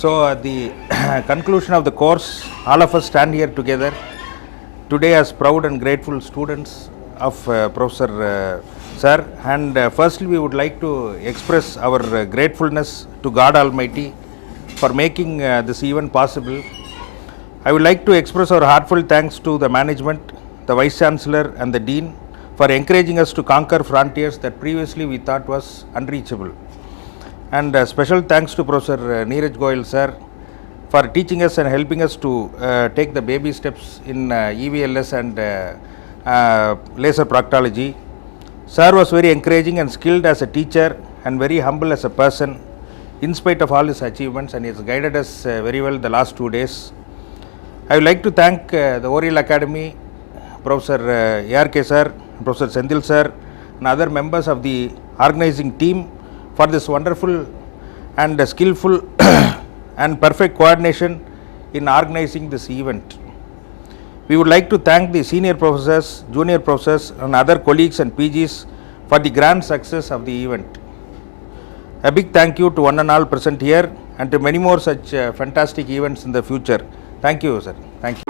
So at the conclusion of the course, all of us stand here together today as proud and grateful students of Professor Sir, and firstly we would like to express our gratefulness to God Almighty for making this event possible. I would like to express our heartfelt thanks to the management, the Vice Chancellor and the Dean for encouraging us to conquer frontiers that previously we thought was unreachable. And special thanks to Professor Neeraj Goyal Sir for teaching us and helping us to take the baby steps in EVLS and laser proctology. Sir was very encouraging and skilled as a teacher and very humble as a person in spite of all his achievements, and he has guided us very well the last 2 days. I would like to thank the Oreol Academy, Professor ARK Sir, Professor Sendil Sir and other members of the organizing team for this wonderful and skillful and perfect coordination in organizing this event. We would like to thank the senior professors, junior professors and other colleagues and PGs for the grand success of the event. A big thank you to one and all present here and to many more such fantastic events in the future. Thank you, sir. Thank you.